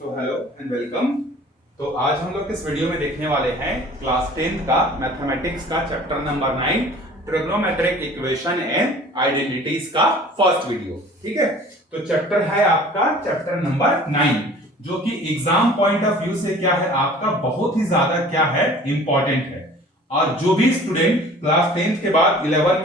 Hello and welcome. तो आज हम लोग इस वीडियो में देखने वाले हैं क्लास 10th का मैथमेटिक्स का chapter number 9 trigonometric equation and identities का फर्स्ट वीडियो। ठीक है, तो चैप्टर है आपका चैप्टर नंबर 9 जो कि एग्जाम पॉइंट ऑफ व्यू से क्या है आपका बहुत ही ज्यादा क्या है इंपॉर्टेंट है। और जो भी स्टूडेंट क्लास 10th के बाद 11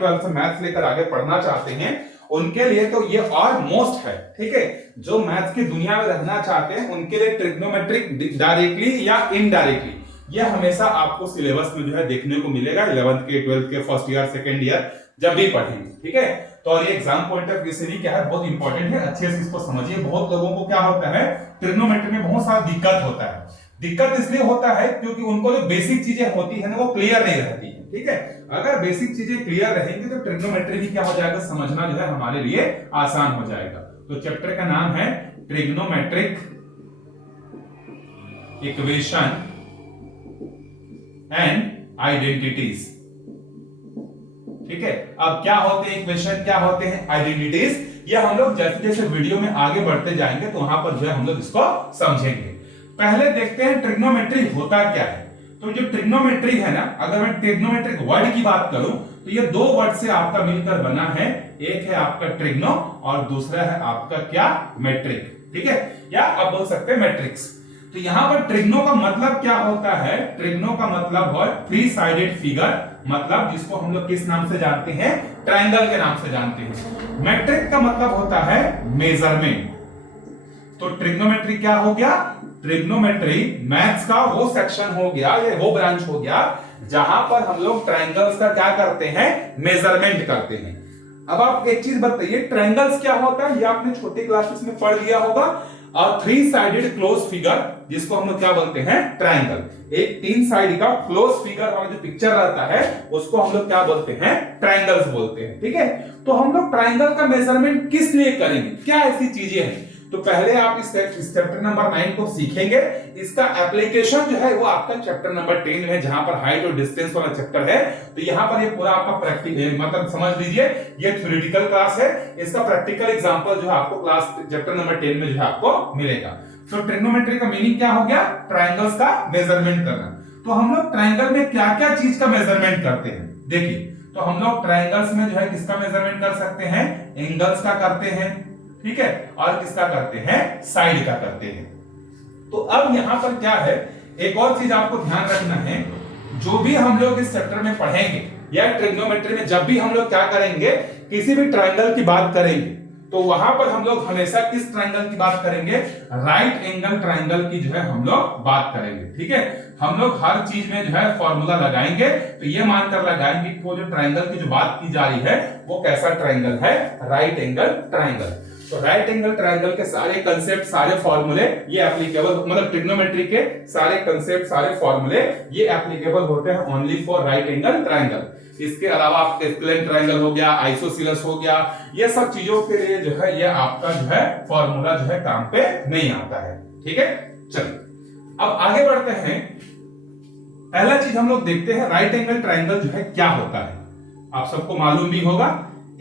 12 से मैथ्स लेकर आगे पढ़ना चाहते हैं उनके लिए तो ये और मोस्ट है। ठीक है, जो मैथ्स की दुनिया में रहना चाहते हैं उनके लिए ट्रिग्नोमेट्रिक डायरेक्टली या इनडायरेक्टली ये हमेशा आपको सिलेबस में जो है देखने को मिलेगा 11th के 12th के फर्स्ट ईयर सेकंड ईयर जब भी पढ़ेंगे। ठीक है, तो और ये एग्जाम पॉइंट ऑफ व्यू से भी क्या है बहुत इंपॉर्टेंट है, अच्छे से इसको समझिए। बहुत लोगों को क्या होता है ट्रिग्नोमेट्री में बहुत सारा दिक्कत होता है। दिक्कत इसलिए होता है क्योंकि उनको जो बेसिक चीजें होती है ना वो क्लियर नहीं रहती है। ठीक है, अगर बेसिक चीजें क्लियर रहेंगी तो ट्रिग्नोमेट्री भी क्या हो जाएगा समझना जो है हमारे लिए आसान हो जाएगा। तो चैप्टर का नाम है ट्रिग्नोमेट्रिक इक्वेशन एंड आइडेंटिटीज। ठीक है, अब क्या होते हैं इक्वेशन, क्या होते हैं आइडेंटिटीज, ये हम लोग जैसे जैसे वीडियो में आगे बढ़ते जाएंगे तो वहां पर जो है हम लोग इसको समझेंगे। पहले देखते हैं ट्रिग्नोमेट्री होता क्या है। तो जो ट्रिग्नोमेट्री है ना, अगर मैं ट्रिग्नोमेट्रिक वर्ड की बात करूं तो ये दो वर्ड से आपका मिलकर बना है। एक है आपका ट्रिग्नो और दूसरा है आपका क्या मेट्रिक। ठीक है, या आप बोल सकते हैं मैट्रिक्स। तो यहां पर ट्रिग्नो का मतलब क्या होता है, ट्रिग्नो का मतलब है थ्री साइडेड फिगर, मतलब जिसको हम लोग किस नाम से जानते हैं ट्रायंगल के नाम से जानते हैं। मैट्रिक का मतलब होता है मेजरमेंट। तो ट्रिग्नोमेट्री क्या हो गया, ट्रिग्नोमेट्री मैथ्स का वो सेक्शन हो गया, ये वो ब्रांच हो गया जहां पर हम लोग ट्रायंगल्स का क्या करते हैं मेजरमेंट करते हैं। अब आप एक चीज बताइए ट्रायंगल्स क्या होता है, ये आपने छोटी क्लासेस में पढ़ लिया होगा। और थ्री साइडेड क्लोज फिगर जिसको हम लोग क्या बोलते हैं ट्रायंगल, एक तीन साइड का क्लोज फिगर वाला जो पिक्चर रहता है उसको हम लोग क्या बोलते हैं ट्रायंगल्स बोलते हैं। ठीक है, तो हम लोग ट्रायंगल का मेजरमेंट किस लिए करेंगे, क्या ऐसी चीजें हैं। तो पहले आप इस चैप्टर नंबर 9 को सीखेंगे। इसका एप्लीकेशन जो है वो आपका चैप्टर नंबर 10 में जहां पर हाइट और डिस्टेंस वाला चैप्टर है। तो यहां पर ये पूरा आपका प्रैक्टिकल मतलब समझ लीजिए ये थ्योरेटिकल क्लास है, इसका प्रैक्टिकल एग्जांपल जो है आपको क्लास चैप्टर नंबर 10 में जो है आपको मिलेगा। तो ट्रिग्नोमेट्री का मीनिंग क्या हो गया, ट्रायंगल्स का मेजरमेंट करना। तो हम लोग ट्रायंगल में क्या क्या चीज का मेजरमेंट करते हैं देखिए। तो हम लोग ट्रायंगल्स में जो है किसका मेजरमेंट कर सकते हैं, एंगल्स का करते हैं। ठीक है, और किसका करते हैं साइड का करते हैं। तो अब यहां पर क्या है, एक और चीज आपको ध्यान रखना है, जो भी हम लोग इस चैप्टर में पढ़ेंगे या ट्रिग्नोमेट्री में जब भी हम लोग क्या करेंगे किसी भी ट्रायंगल की बात करेंगे तो वहां पर हम लोग हमेशा किस ट्रायंगल की बात करेंगे, राइट एंगल ट्रायंगल की जो है हम लोग बात करेंगे। ठीक है, हम लोग हर चीज में जो है फॉर्मूला लगाएंगे तो ये मानकर लगाएंगे कि वो जो ट्रायंगल की जो बात की जा रही है वो कैसा ट्रायंगल है, राइट एंगल ट्रायंगल। तो राइट एंगल ट्रायंगल के सारे कंसेप्ट सारे फॉर्मूले ये एप्लीकेबल, मतलब ट्रिग्नोमेट्री के सारे कंसेप्ट सारे फॉर्मूले ये एप्लीकेबल होते हैं only for right angle triangle. इसके अलावा स्क्लेन ट्रायंगल हो गया, आइसोसेलेस हो गया, ये सब चीजों के लिए जो है ये आपका जो है फॉर्मूला जो है काम पे नहीं आता है। ठीक है, चलिए अब आगे बढ़ते हैं। पहला चीज हम लोग देखते हैं राइट एंगल ट्रायंगल जो है क्या होता है। आप सबको मालूम भी होगा,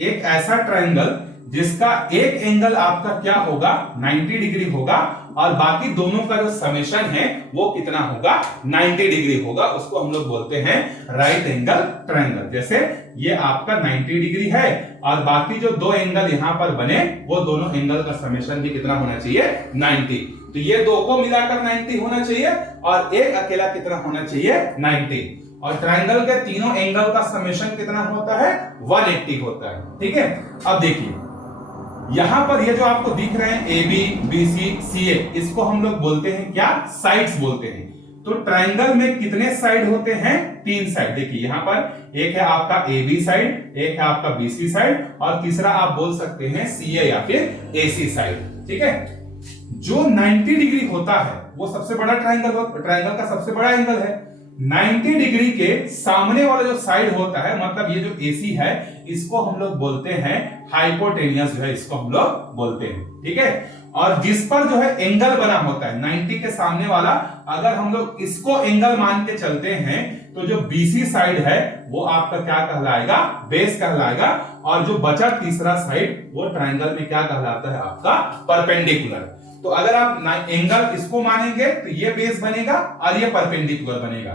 एक ऐसा ट्रायंगल जिसका एक एंगल आपका क्या होगा 90 डिग्री होगा और बाकी दोनों का जो समेशन है वो कितना होगा 90 डिग्री होगा, उसको हम लोग बोलते हैं राइट एंगल ट्रायंगल। जैसे ये आपका 90 डिग्री है और बाकी जो दो एंगल यहां पर बने वो दोनों एंगल का समेशन भी कितना होना चाहिए 90। तो ये दो को मिलाकर 90 होना चाहिए और एक अकेला कितना होना चाहिए 90। और ट्रायंगल के तीनों एंगल का समेशन कितना होता है 180 होता है। ठीक है, अब देखिए यहां पर ये जो आपको दिख रहे हैं ए बी बी सी सी ए, इसको हम लोग बोलते हैं क्या साइड्स बोलते हैं। तो ट्रायंगल में कितने साइड होते हैं, तीन साइड। देखिए यहां पर एक है आपका ए बी साइड, एक है आपका बी सी साइड और तीसरा आप बोल सकते हैं सी ए या फिर ए सी साइड। ठीक है, जो 90 डिग्री होता है वो सबसे बड़ा ट्रायंगल का सबसे बड़ा एंगल है। 90 डिग्री के सामने वाला जो साइड होता है मतलब ये जो AC है इसको हम लोग बोलते हैं हाइपोटेनियस, जो है इसको हम लोग बोलते हैं। ठीक है, और जिस पर जो है एंगल बना होता है 90 के सामने वाला, अगर हम लोग इसको एंगल मान के चलते हैं तो जो BC साइड है वो आपका क्या कहलाएगा, बेस कहलाएगा। और जो बचा तीसरा साइड वो ट्रायंगल में क्या कहलाता है आपका परपेंडिकुलर। तो अगर आप एंगल इसको मानेंगे तो ये बेस बनेगा और ये परपेंडिकुलर बनेगा।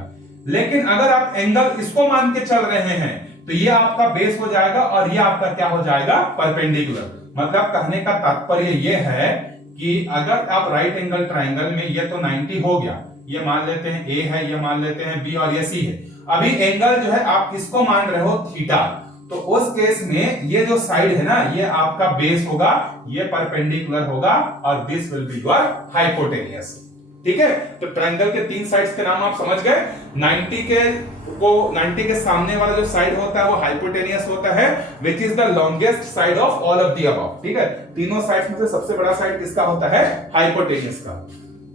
लेकिन अगर आप एंगल इसको मान के चल रहे हैं तो ये आपका बेस हो जाएगा और ये आपका क्या हो जाएगा, परपेंडिकुलर। मतलब कहने का तात्पर्य ये है कि अगर आप राइट एंगल ट्राइंगल में ये तो 90 हो गया, ये मान लेते हैं ए है, ये मान लेते हैं बी और ये सी है। अभी एंगल जो है आप किसको मान रहे हो, थीटा। तो उस केस में ये जो साइड है ना ये आपका बेस होगा, ये परपेंडिकुलर होगा और this will be your hypotenuse. ठीक है, तो ट्रायंगल के 3 साइड्स के नाम आप समझ गए। 90 के सामने वाला जो साइड होता है वो हाइपोटेनियस होता है, which is the longest side of all of the above. ठीक है, तीनों साइड्स में से सबसे बड़ा साइड किसका होता है, हाइपोटेनियस का।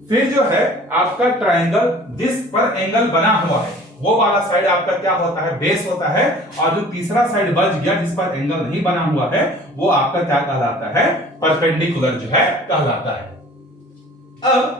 फिर जो है आपका ट्रायंगल जिस पर एंगल बना हुआ है वो वाला साइड आपका क्या होता है, बेस होता है। और जो तीसरा साइड बच गया जिस पर एंगल नहीं बना हुआ है वो आपका क्या कहलाता है, परपेंडिकुलर जो है कहलाता है। अब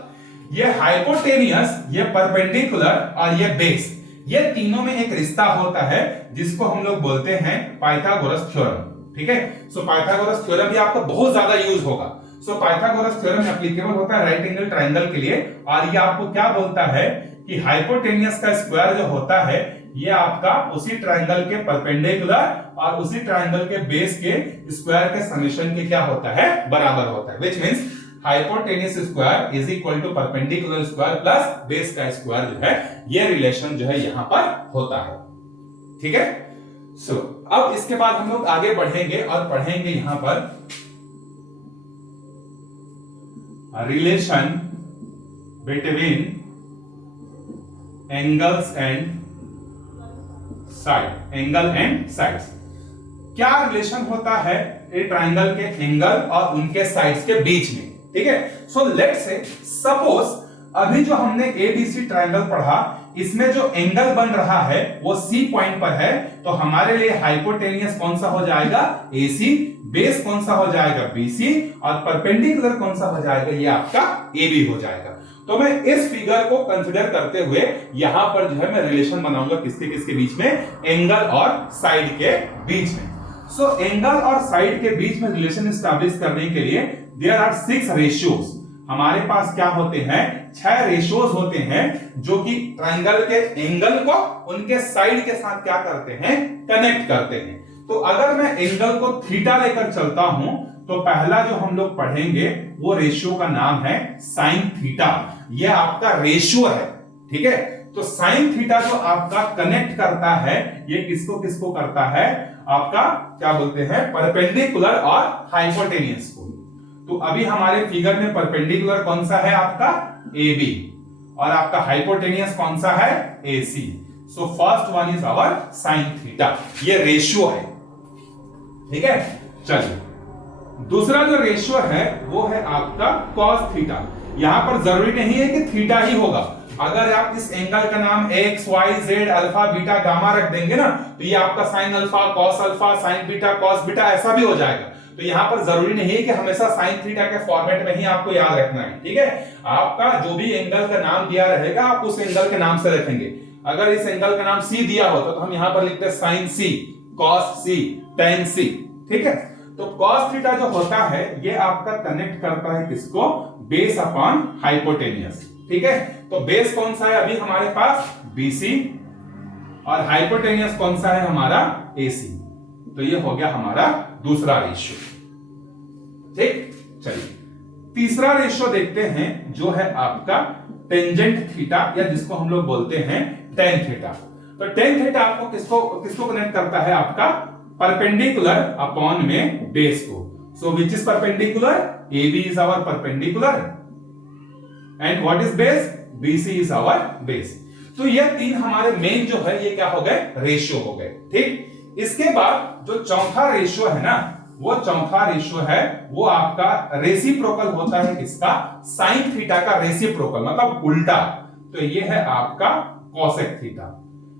ये हाइपोटेनियस, ये परपेंडिकुलर और ये बेस, ये तीनों में एक रिश्ता होता है जिसको हम लोग बोलते हैं पाइथागोरस थ्योरम। ठीक है, सो पाइथागोरस थ्योरम भी आपका बहुत ज्यादा यूज होगा। सो पाइथागोरस थ्योरम एप्लीकेबल होता है राइट एंगल ट्रायंगल के लिए। और ये आपको क्या बोलता है कि हाइपोटेनियस का स्क्वायर जो होता है ये आपका उसी ट्रायंगल के परपेंडिकुलर और उसी ट्रायंगल के बेस के स्क्वायर के समेशन के क्या होता है, बराबर होता है। Which means hypotenuse square is equal to perpendicular square plus base का स्क्वायर जो है, ये रिलेशन जो है यहां पर होता है। ठीक है, सो अब इसके बाद हम लोग आगे बढ़ेंगे और पढ़ेंगे यहां पर relation between angles and side, angle and sides. क्या रिलेशन होता है ए ट्रायंगल के एंगल और उनके साइड्स के बीच में। ठीक है, सो लेट्स से सपोज अभी जो हमने एबीसी ट्रायंगल पढ़ा इसमें जो एंगल बन रहा है वो सी पॉइंट पर है, तो हमारे लिए हाइपोटेनियस कौन सा हो जाएगा, एसी, बेस कौन सा हो जाएगा, बीसी, और परपेंडिकुलर कौन सा हो जाएगा, ये आपका एबी हो जाएगा। तो मैं इस फिगर को कंसीडर करते हुए यहां पर जो है मैं रिलेशन बनाऊंगा किसके किसके बीच में, एंगल और साइड के बीच में। सो एंगल और साइड के बीच में रिलेशन एस्टैब्लिश करने के लिए देयर आर 6 रेशियोज। हमारे पास क्या होते हैं, 6 रेशियोज होते हैं जो कि ट्रायंगल के एंगल को उनके साइड के साथ क्या करते हैं, कनेक्ट करते हैं। तो अगर मैं एंगल को थीटा लेकर चलता हूं तो पहला जो हम लोग पढ़ेंगे वो रेशियो का नाम है साइन थीटा। ये आपका रेशियो है। ठीक है, तो साइन थीटा जो आपका कनेक्ट करता है ये किसको किसको करता है, आपका क्या बोलते हैं, परपेंडिकुलर और हाइपोटेनियस को। तो अभी हमारे फिगर में परपेंडिकुलर कौन सा है आपका, AB, और आपका हाइपोटेनियस कौन सा है, AC। So first one is our sine theta, ये रेशियो है। ठीक है, चलिए दूसरा जो रेशियो है वो है आपका कॉस थीटा। यहां पर जरूरी नहीं है कि थीटा ही होगा, अगर आप इस एंगल का नाम X Y Z alpha beta gamma रख देंगे ना तो ये आपका sine alpha cos alpha sine beta cos beta ऐसा भी हो जाएगा। तो यहां पर जरूरी नहीं है कि हमेशा साइन थीटा के फॉर्मेट में ही आपको याद रखना है। ठीक है, आपका जो भी एंगल का नाम दिया रहेगा आप उस एंगल के नाम से रखेंगे। अगर इस एंगल का नाम सी दिया होता तो हम यहां पर लिखते हैं साइन सी, कॉस सी, टेन सी। ठीक है, तो कॉस थीटा जो होता है ये आपका कनेक्ट करता है किसको, बेस अपॉन हाइपोटेनियस। ठीक है, तो बेस कौन सा है अभी हमारे पास, बीसी, और हाइपोटेनियस कौन सा है हमारा, एसी। तो ये हो गया हमारा दूसरा रेशियो। ठीक, चलिए तीसरा रेशियो देखते हैं जो है आपका टेंजेंट थीटा, या जिसको हम लोग बोलते हैं टेन थीटा। तो टेन थीटा आपको किसको कनेक्ट करता है, आपका परपेंडिकुलर अपॉन में बेस को। So which is perpendicular, AB is our perpendicular and what is base, BC is our base. तो ये तीन हमारे मेन जो है ये क्या हो गए, रेशियो हो गए। ठीक, इसके बाद जो चौथा रेशियो है ना, वो चौथा रेशियो है वो आपका रेसिप्रोकल होता है किसका, साइन थीटा का रेसिप्रोकल, मतलब उल्टा। तो ये है आपका कोसेक थीटा।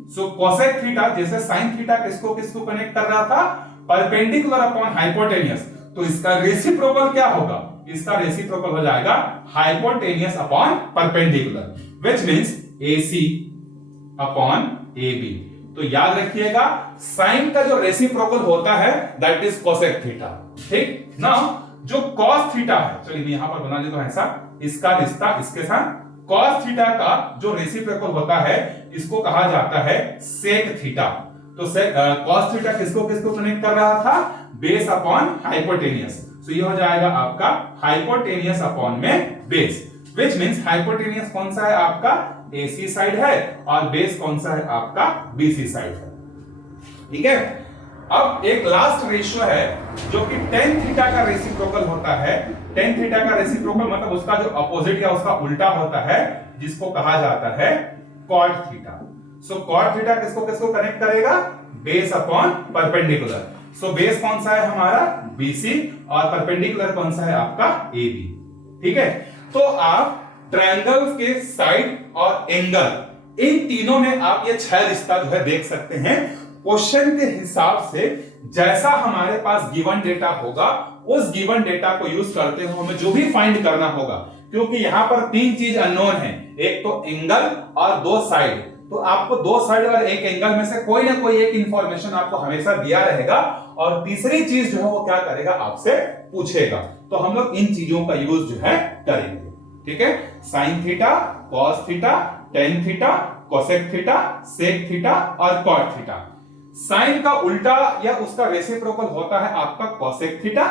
सो कोसेक थीटा जैसे साइन थीटा किसको किसको कनेक्ट कर रहा था, परपेंडिकुलर अपॉन हाइपोटेनियस, तो इसका रेसिप्रोकल क्या होगा, इसका रेसिप्रोकल हो जाएगा hypotenuse upon perpendicular, which means AC upon AB। तो याद रखिएगा साइन का जो रेसिप्रोकल होता है दैट इज कोसेक थीटा। ठीक, नाउ जो cos थीटा है, चलिए मैं यहां पर बना देता हूं ऐसा, इसका रिश्ता इसके साथ cos थीटा का जो रेसिप्रोकल होता है इसको कहा जाता है sec थीटा। तो cos थीटा किसको किसको कनेक्ट कर रहा था, बेस अपॉन हाइपोटेनियस, तो ये हो जाएगा आपका हाइपोटेनियस अपॉन में बेस, विच मींस हाइपोटेनियस कौन सा है आपका, AC साइड है, और बेस कौन सा है आपका, BC साइड है। ठीक है, अब एक लास्ट रेशियो है जो कि tan थीटा का रेसिप्रोकल होता है। tan थीटा का रेसिप्रोकल मतलब उसका जो अपोजिट या उसका उल्टा होता है, जिसको कहा जाता है cot थीटा। सो cot थीटा किसको किसको कनेक्ट करेगा, base upon perpendicular. So base कौन सा है हमारा, BC, और परपेंडिकुलर कौन सा है आपका, AB। ठीक है, तो आप ट्रायंगल के साइड और एंगल, इन तीनों में आप ये 6 रिश्ता जो है देख सकते हैं। क्वेश्चन के हिसाब से जैसा हमारे पास गिवन डेटा होगा, उस गिवन डेटा को यूज करते हुए हमें जो भी फाइंड करना होगा, क्योंकि यहां पर 3 चीज अननोन है, एक तो एंगल और 2 साइड, तो आपको 2 साइड और एक एंगल में से कोई ना कोई एक इंफॉर्मेशन आपको हमेशा दिया रहेगा, और तीसरी चीज जो है वो क्या करेगा, आपसे पूछेगा। तो हम लोग इन चीजों का यूज जो है करेंगे। ठीक है, sine theta, cos theta, tan theta, cosec theta, sec theta और कॉट थीटा। साइन का उल्टा या उसका रेसिप्रोकल होता है आपका कोसेक थीटा,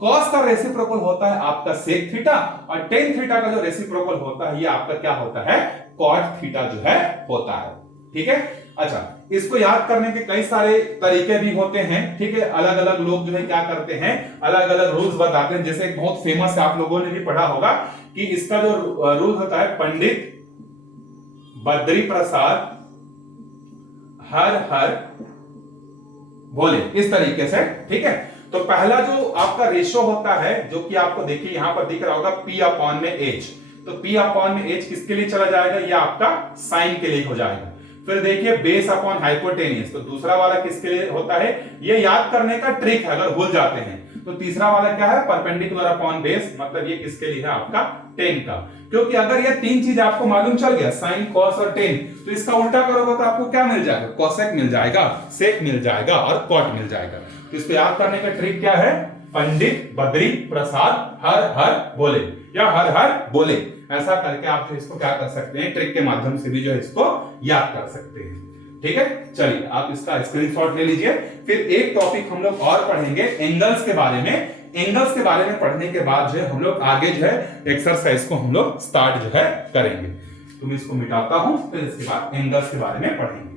कॉस का रेसिप्रोकल होता है आपका सेक थीटा, और टेन थीटा का जो रेसिप्रोकल होता है ये आपका क्या होता है, कॉट थीटा जो है होता है। ठीक है, अच्छा, इसको याद करने के कई सारे तरीके भी होते हैं। ठीक है, अलग अलग लोग जो है क्या करते हैं, अलग अलग रूल्स बताते हैं। जैसे एक बहुत फेमस है, आप लोगों ने भी पढ़ा होगा कि इसका जो रूल होता है, पंडित बद्री प्रसाद हर हर बोले, इस तरीके से। ठीक है, तो पहला जो आपका रेशियो होता है, जो कि आपको देखिए यहां पर दिख रहा होगा, P अपॉन में H, तो P अपॉन में H किसके लिए चला जाएगा, ये आपका साइन के लिए हो जाएगा। फिर देखिए बेस अपॉन हाइपोटेनियस, तो दूसरा वाला किसके लिए होता है, ये याद करने का ट्रिक है अगर भूल जाते हैं। तो तीसरा वाला क्या है, परपेंडिकुलर अपॉन बेस, मतलब ये किसके लिए है आपका, टेन का। क्योंकि अगर ये 3 चीज आपको मालूम चल गया, साइन, कॉस और टेन, तो इसका उल्टा करोगे तो आपको क्या मिल जाएगा, कोसेक मिल जाएगा, सेक मिल जाएगा और कॉट मिल जाएगा। तो इसको याद करने का ट्रिक क्या है, पंडित बद्री प्रसाद हर हर बोले, या हर हर बोले, ऐसा करके आप जो इसको क्या कर सकते हैं, ट्रिक के माध्यम से भी जो है इसको याद कर सकते हैं। ठीक है, चलिए आप इसका स्क्रीनशॉट ले लीजिए। फिर एक टॉपिक हम लोग और पढ़ेंगे एंगल्स के बारे में। एंगल्स के बारे में पढ़ने के बाद जो है हम लोग आगे जो है एक्सरसाइज को हम लोग स्टार्ट जो है करेंगे। तो मैं इसको मिटाता हूं, फिर इसके बाद एंगल्स के बारे में पढ़ेंगे।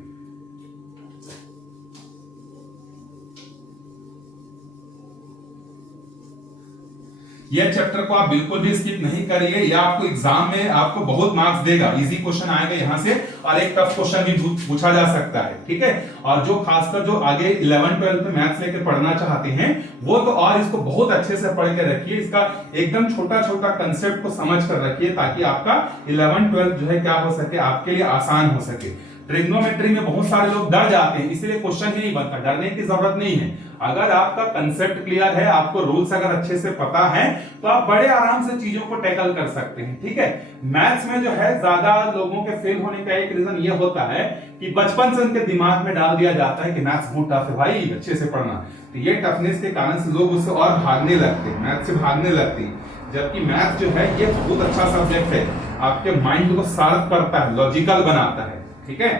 ये चैप्टर को आप बिल्कुल भी स्किप नहीं करिए, या आपको एग्जाम में आपको बहुत मार्क्स देगा। इजी क्वेश्चन आएगा यहाँ से, और एक टफ क्वेश्चन भी पूछा जा सकता है। ठीक है, और जो खासकर जो आगे 11-12 में मैथ्स लेकर पढ़ना चाहते हैं वो तो और इसको बहुत अच्छे से पढ़ के रखिए, इसका एकदम छोटा छोटा कंसेप्ट को समझ कर रखिए, ताकि आपका 11-12 जो है क्या हो सके, आपके लिए आसान हो सके। ट्रिग्नोमेट्री में बहुत सारे लोग डर जाते हैं, इसलिए क्वेश्चन ही नहीं बनता, डरने की जरूरत नहीं है। अगर आपका कंसेप्ट क्लियर है, आपको रूल्स अगर अच्छे से पता है, तो आप बड़े आराम से चीजों को टैकल कर सकते हैं। ठीक है, मैथ्स में जो है ज्यादा लोगों के फेल होने का एक रीजन ये होता है कि बचपन से उनके दिमाग में डाल दिया जाता है कि मैथ्स बहुत टफ है भाई, अच्छे से पढ़ना। तो ये टफनेस के कारण से लोग उससे और भागने लगते हैं, मैथ्स से भागने लगते हैं। जबकि मैथ्स जो है ये बहुत अच्छा सब्जेक्ट है, आपके माइंड को शार्प करता है, लॉजिकल बनाता है। ठीक है,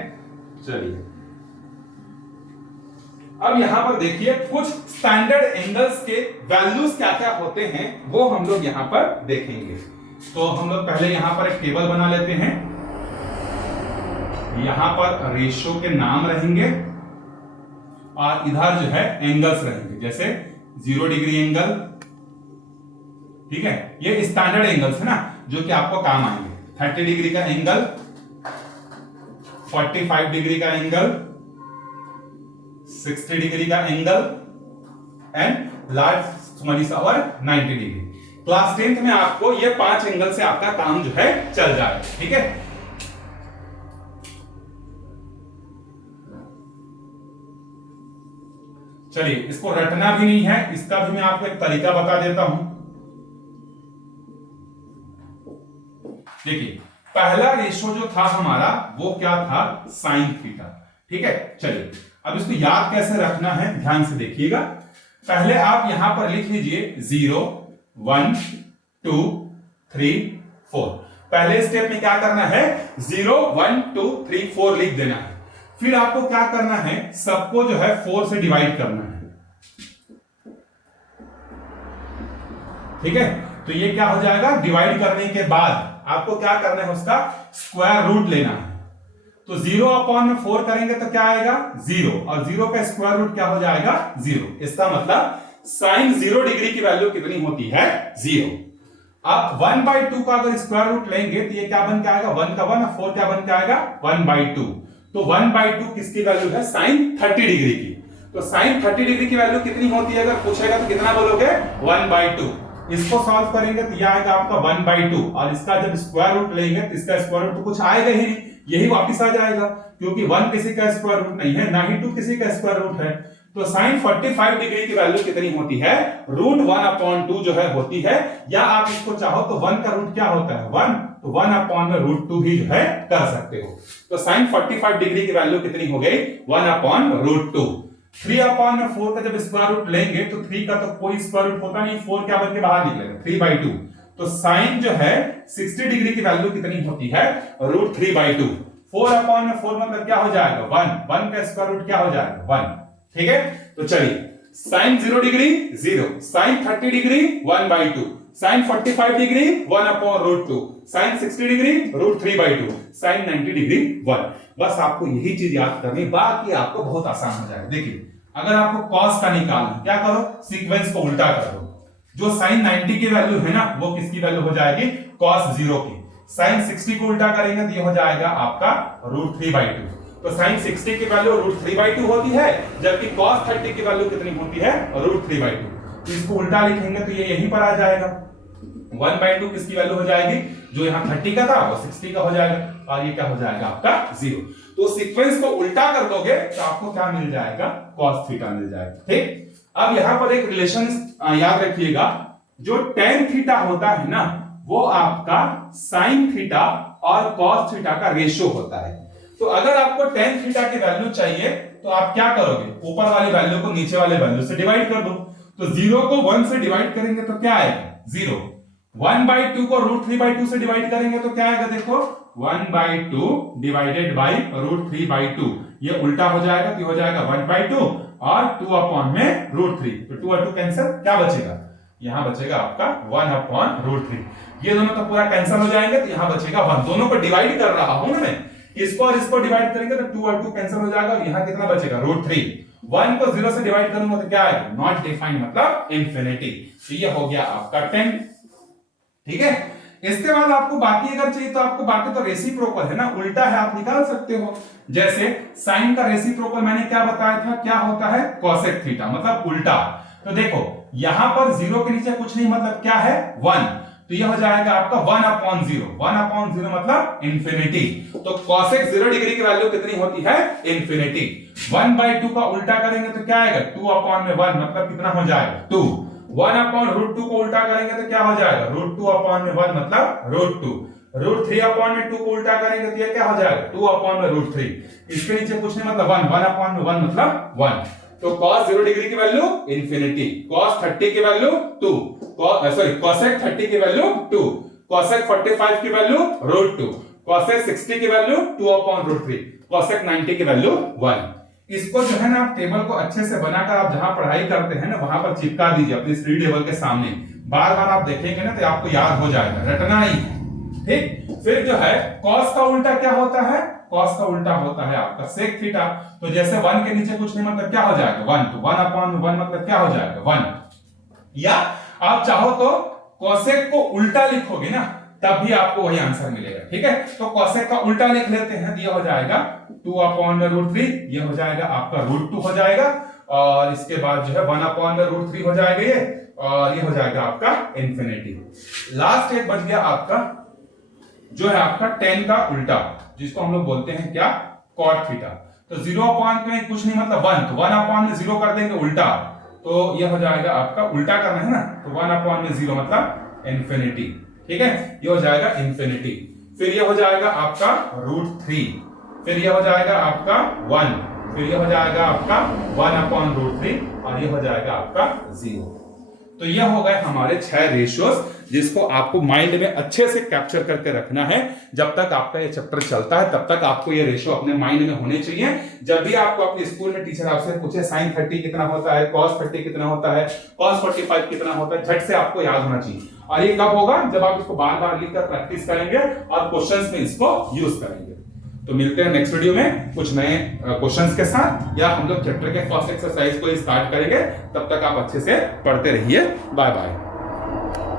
चलिए अब यहां पर देखिए कुछ स्टैंडर्ड एंगल्स के वैल्यूज क्या क्या होते हैं, वो हम लोग यहां पर देखेंगे। तो हम लोग पहले यहां पर एक टेबल बना लेते हैं। यहां पर रेशियो के नाम रहेंगे, और इधर जो है एंगल्स रहेंगे, जैसे 0 डिग्री एंगल। ठीक है, ये स्टैंडर्ड एंगल्स है ना, जो कि आपको काम आएंगे। 30 डिग्री का एंगल, 45 डिग्री का एंगल, 60 डिग्री का एंगल, एंड लार्ज स्मॉल और 90 डिग्री। क्लास 10th में आपको ये 5 एंगल से आपका काम जो है चल जाए। ठीक है, चलिए इसको रटना भी नहीं है, इसका भी मैं आपको एक तरीका बता देता हूं। देखिए पहला रेशो जो था हमारा वो क्या था, साइन थीटा। ठीक है, चलिए अब इसको याद कैसे रखना है, ध्यान से देखिएगा। पहले आप यहां पर लिख लीजिए 0, 1 2 3 4। पहले स्टेप में क्या करना है, 0 1 2 3 4 लिख देना है। फिर आपको क्या करना है, सबको जो है 4 से डिवाइड करना है। ठीक है, तो ये क्या हो जाएगा, डिवाइड करने के बाद आपको क्या करना है, उसका स्क्वायर रूट लेना है। तो 0 अपॉन में 4 करेंगे तो क्या आएगा 0, और 0 का स्क्वायर रूट क्या हो जाएगा 0। इसका मतलब साइन 0 डिग्री की वैल्यू कितनी होती है 0। अब 1/2 का अगर स्क्वायर रूट लेंगे तो ये क्या बन के आएगा, 1 का 1 और 4 क्या बन के आएगा 1/2। तो 1/2 किसकी वैल्यू है, साइन 30 डिग्री की। तो साइन 30 डिग्री की वैल्यू कितनी होती है, अगर पूछेगा तो कितना बोलोगे 1/2। इसको सॉल्व करेंगे तो यह आएगा आपका 1/2, और इसका जब स्क्वायर रूट लेंगे तो इसका स्क्वायर रूट तो कुछ आएगा ही नहीं, यही वापस आ जाएगा, क्योंकि 1 किसी का स्क्वायर रूट नहीं है, ना ही 2 किसी का स्क्वायर रूट है। तो साइन 45 डिग्री की वैल्यू कितनी होती है, √1/2 जो है होती है। या आप इसको चाहो तो 1 का रूट क्या होता है 1, तो 1/√2 भी जो है कर सकते हो। तो साइन 45 डिग्री की वैल्यू कितनी हो गई 1/√2। 3/4 का जब स्क्वायर रूट लेंगे तो 3 का तो कोई स्क्वायर रूट होता नहीं, 4 क्या बन के बाहर निकलेगा 3/2। तो साइन जो है 60 डिग्री की वैल्यू कितनी होती है √3/2। 4/4 मतलब क्या हो जाएगा 1 का स्क्वायर रूट क्या हो जाएगा 1। ठीक है, तो चलिए sine 0 degree 0, sine 30 degree 1/2, sine 45 degree 1/√2, sine 60 degree √3/2, sine 90 degree 1। बस आपको यही चीज याद करनी, बाकी आपको बहुत आसान हो जाएगा। देखिए अगर आपको कॉस का निकालना है, क्या करो सीक्वेंस को उल्टा कर दो। जो साइन 90 की वैल्यू है ना, वो किसकी वैल्यू हो जाएगी कॉस 0 की। साइन 60 को उल्टा करेंगे तो ये हो जाएगा आपका √3/2। तो साइन 60 की वैल्यू √3/2 होती है, जबकि cos 30 की वैल्यू कितनी होती है √3/2। तो इसको उल्टा लिखेंगे तो ये यहीं पर आ जाएगा, 1/2 किसकी वैल्यू हो जाएगी, जो यहाँ 30 का था वो 60 का हो जाएगा, और ये क्या हो जाएगा आपका 0। तो सीक्वेंस को उल्टा कर दोगे तो आपको क्या मिल जाएगा cos थीटा मिल जाएगा। ठीक, अब यहाँ पर एक रिलेशन याद रखिएगा, जो tan थीटा होता है ना, वो आपका sin थीटा और cos थीटा का रेशियो होता है। तो अगर आपको tan थीटा की वैल्यू चाहिए तो आप क्या करोगे, ऊपर वाली वैल्यू को नीचे वाले वैल्यू से डिवाइड कर दो। तो 0 को 1 से डिवाइड करेंगे तो क्या आएगा 0। 1/2 को √3/2 से डिवाइड करेंगे तो क्या आएगा, देखो 1/2 डिवाइडेड बाई √3/2, ये उल्टा हो जाएगा तो हो जाएगा 1/2 और 2/√3। तो 2 और 2 कैंसिल, क्या बचेगा, यहां बचेगा आपका 1/√3। ये दोनों तो पूरा कैंसिल हो जाएंगे, तो यहां बचेगा 1। दोनों को डिवाइड कर रहा हूं ना मैं, इसको और इसको डिवाइड करेंगे तो 2 और 2 कैंसिल हो जाएगा, और यहां कितना बचेगा √3। 1 को 0 से डिवाइड करूंगा तो क्या आएगा, नॉट डिफाइंड मतलब इंफिनिटी। तो ये हो गया आपका 10। ठीक है, इसके बाद आपको बाकी अगर चाहिए तो आपको बाकी तो रेसिप्रोकल है ना, उल्टा है आप निकाल सकते हो। जैसे साइन का रेसिप्रोकल मैंने क्या बताया था, क्या होता है कोसेक थीटा, मतलब उल्टा। तो देखो यहां पर 0 के नीचे कुछ नहीं, मतलब क्या है 1, तो ये हो जाएगा आपका 1/0। 1/0 मतलब इंफिनिटी। तो cosec 0 डिग्री की वैल्यू कितनी होती है इंफिनिटी। 1/2 का उल्टा करेंगे तो क्या आएगा 2/1, मतलब कितना हो जाएगा 2। 1/√2 को उल्टा करेंगे तो क्या हो जाएगा √2/1 मतलब √2। √3/2 को उल्टा करेंगे तो ये क्या हो जाएगा 2/√3। इसके नीचे कुछ नहीं मतलब 1, 1/1 मतलब 1। तो cos 0 डिग्री की वैल्यू इंफिनिटी, cos 30 की वैल्यू 2, cosec 30 की वैल्यू 2, cosec 45 की वैल्यू √2, cosec 60 की वैल्यू 2/√3, cosec 90 की वैल्यू 1। इसको जो है ना आप टेबल को अच्छे से बनाकर आप जहां पढ़ाई करते हैं ना वहां पर चिपका दीजिए अपनी स्टडी टेबल के सामने। बार बार आप देखेंगे ना तो आपको याद हो जाएगा, रटना ही है। ठीक, फिर जो है cos का उल्टा क्या होता है, cos का उल्टा होता है आपका sec थीटा। तो जैसे 1 के नीचे कुछ नहीं मतलब क्या हो जाएगा 1, तो 1/1 मतलब क्या हो जाएगा 1। या आप चाहो तो cosec को उल्टा लिखोगे ना तब भी आपको वही आंसर मिलेगा। ठीक है, तो cosec का उल्टा लिख लेते हैं, ये हो जाएगा 2/√3, ये हो जाएगा आपका √2 हो जाएगा, और इसके बाद जो है 1/√3 हो जाएगा ये, और ये हो जाएगा आपका इंफिनिटी। लास्ट एक बच गया आपका जो है आपका tan का उल्टा, जिसको हम लोग बोलते हैं क्या cot थीटा। तो 0 में कुछ नहीं मतलब 1, तो 1/0 कर देंगे उल्टा, तो ये हो जाएगा आपका उल्टा करना है ना, तो 1/0 मतलब इंफिनिटी। ठीक है, ये हो जाएगा इंफिनिटी। फिर ये हो जाएगा आपका √3, फिर ये हो जाएगा आपका 1, फिर ये हो जाएगा आपका 1/√3, और ये हो जाएगा आपका 0। तो यह हो गए हमारे 6 रेशियोज जिसको आपको माइंड में अच्छे से कैप्चर करके रखना है। जब तक आपका ये चैप्टर चलता है तब तक आपको ये रेशियो अपने माइंड में होने चाहिए। जब भी आपको अपने स्कूल में टीचर आपसे पूछे sin 30 कितना होता है, cos 30 कितना होता है, cos 45 कितना होता है, झट से आपको याद होना चाहिए। और ये कब होगा? जब आप इसको बार बार लिखकर प्रैक्टिस करेंगे और क्वेश्चंस में इसको यूज करेंगे। तो मिलते हैं नेक्स्ट वीडियो में कुछ नए क्वेश्चंस के साथ, या हम लोग चैप्टर के फर्स्ट एक्सरसाइज को स्टार्ट करेंगे। तब तक आप अच्छे से पढ़ते रहिए। Bye bye.